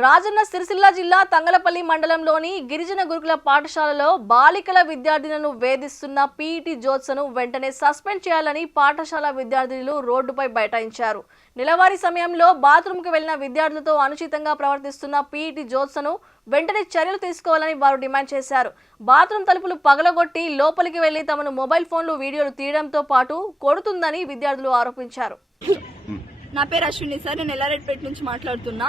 రాజన్న సిరిసిల్ల జిల్లా తంగలపల్లి మండలంలోని గిరిజన గురుకుల పాఠశాలలో బాలికల విద్యార్థినులను వేధిస్తున్న పీఈటీ జ్యోత్సను వెంటనే సస్పెండ్ చేయాలని పాఠశాల విద్యార్థినులు రోడ్డుపై బైఠాయించారు. నెలవారీ సమయంలో బాత్రూంకు వెళ్ళిన విద్యార్థులతో అనుచితంగా ప్రవర్తిస్తున్న పీఈటీ జ్యోత్సను వెంటనే చర్యలు తీసుకోవాలని వారు డిమాండ్ చేశారు. బాత్రూం తలుపులు పగలగొట్టి లోపలికి వెళ్ళి తమను మొబైల్ ఫోన్లు వీడియోలు తీయడంతో పాటు కొడుతుందని విద్యార్థులు ఆరోపించారు. నా పేరు అశ్విని సార్. నేను ఎల్లారెడ్పేట నుంచి మాట్లాడుతున్నా.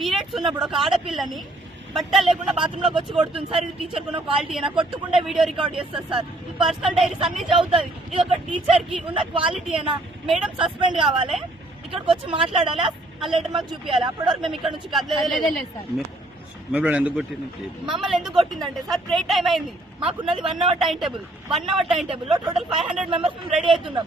పీరియడ్స్ ఉన్నప్పుడు ఒక ఆడపిల్లని బట్టలు లేకుండా బాత్రూమ్లోకి వచ్చి కొడుతుంది. సార్ ఇది టీచర్ కున్న క్వాలిటీ అయినా కొట్టుకుంటే వీడియో రికార్డ్ చేస్తారు సార్. ఈ పర్సనల్ డైరీస్ అన్ని చదువుతుంది. ఇది ఒక టీచర్కి ఉన్న క్వాలిటీ అయినా మేడం సస్పెండ్ కావాలి. ఇక్కడికి వచ్చి మాట్లాడాలి? ఆ లెటర్ మాకు చూపించాలి అప్పటి వరకు మేము ఇక్కడ నుంచి కదలేదు మిమ్మల్ని ఎందుకు కొట్టింది? మమ్మల్ని ఎందుకు కొట్టిందంటే సార్ ప్రే టైం అయింది. మాకున్నది one hour time table one hour time టేబుల్లో టోటల్ ఫైవ్ హండ్రెడ్ మెంబర్స్ మేము రెడీ అవుతున్నాం.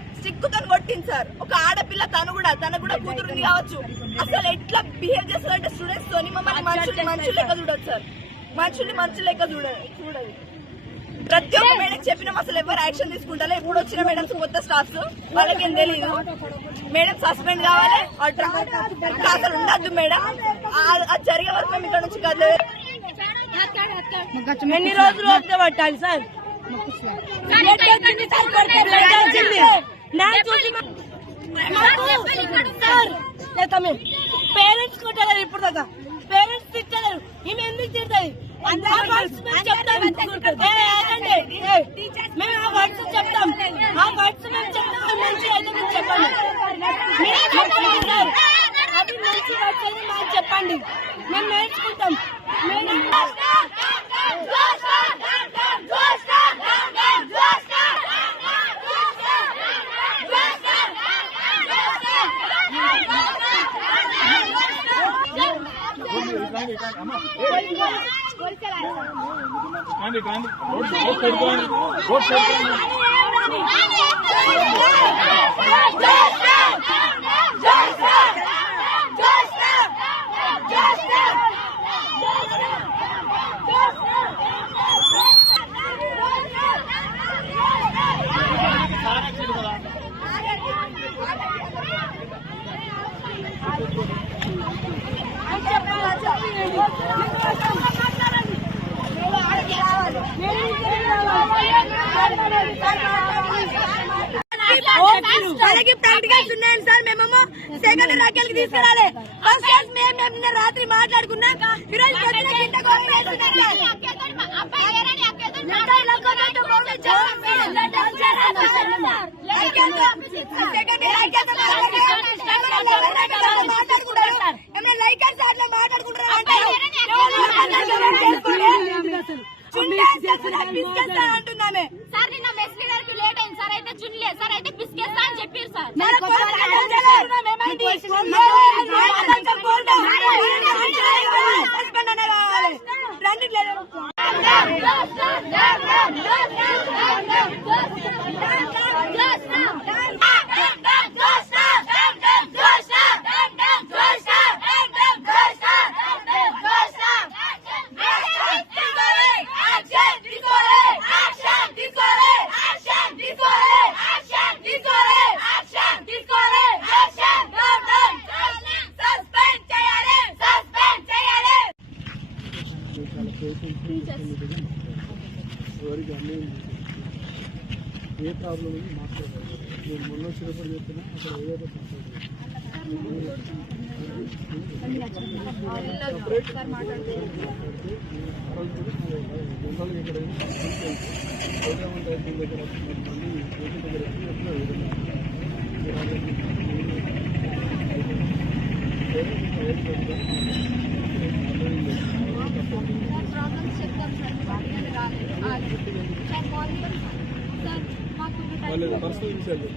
సిక్కుతో కొట్టింది సార్. ఒక ఆడపిల్ల తను కూడా తను కూడా కూతురుంది కావచ్చు. అసలు ఎట్లా బిహేవ్ చేస్తారంటే స్టూడెంట్స్ తోని మమ్మల్ని మనుషులు మనుషులు లెక్క చూడదు సార్. మనుషుల్ని మనుషులు లెక్క చూడదు చూడదు ప్రతి ఒక్క మేడం చెప్పినాం అసలు ఎవరు యాక్షన్ తీసుకుంటారో? ఇప్పుడు వచ్చిన మేడమ్స్ కొత్త స్టాఫ్స్? వాళ్ళకేం తెలియదు మేడం సస్పెండ్ కావాలి అసలు ఉండద్దు మేడం. ఆ- అది జరిగే వరకు మేము ఇక్కడ నుంచి కదలేదు ఎన్ని రోజులు వస్తే పట్టాలి సార్? పేరెంట్స్ కొట్టలేరు ఇప్పుడు దాకా పేరెంట్స్ తిట్టలేరు ఈమె ఎందుకు వర్డ్స్ మేము ఆ వర్డ్స్ చెప్తాం ఆ వర్డ్స్ మేము చెప్తాం మంచి అయితే మేము చెప్పండి అవి మంచి వర్డ్స్ అయితే మాకు చెప్పండి మేము నేర్చుకుంటాం మేము కాండి కాండి కాండి రోడ్ సైడ్ రోడ్ సైడ్ వాళ్ళకి ప్రాక్టికల్స్ ఉన్నాయండి సార్ మేమేమో సెకండ్ రాకెల్కి తీసుకురాలి ఫస్ట్ క్లాస్ మేము మేము నిన్న రాత్రి మాట్లాడుకున్నాం ఈరోజు పొద్దున కింద మాట్లాడుకుంటారు అంటున్నామే Ahora, ఎవరికి అన్యాయం ఏ ప్రాబ్లం ఉంది మాట్లాడారు నేను మొన్న వచ్చినప్పుడు చెప్తున్నా అక్కడ ఏదో మాట్లాడాలి ప్రాబ్లమ్స్ చెప్తాం సార్ రాలేదు సార్ కాల్ సార్ మాకు వాళ్ళ పర్సనల్ విషయాలు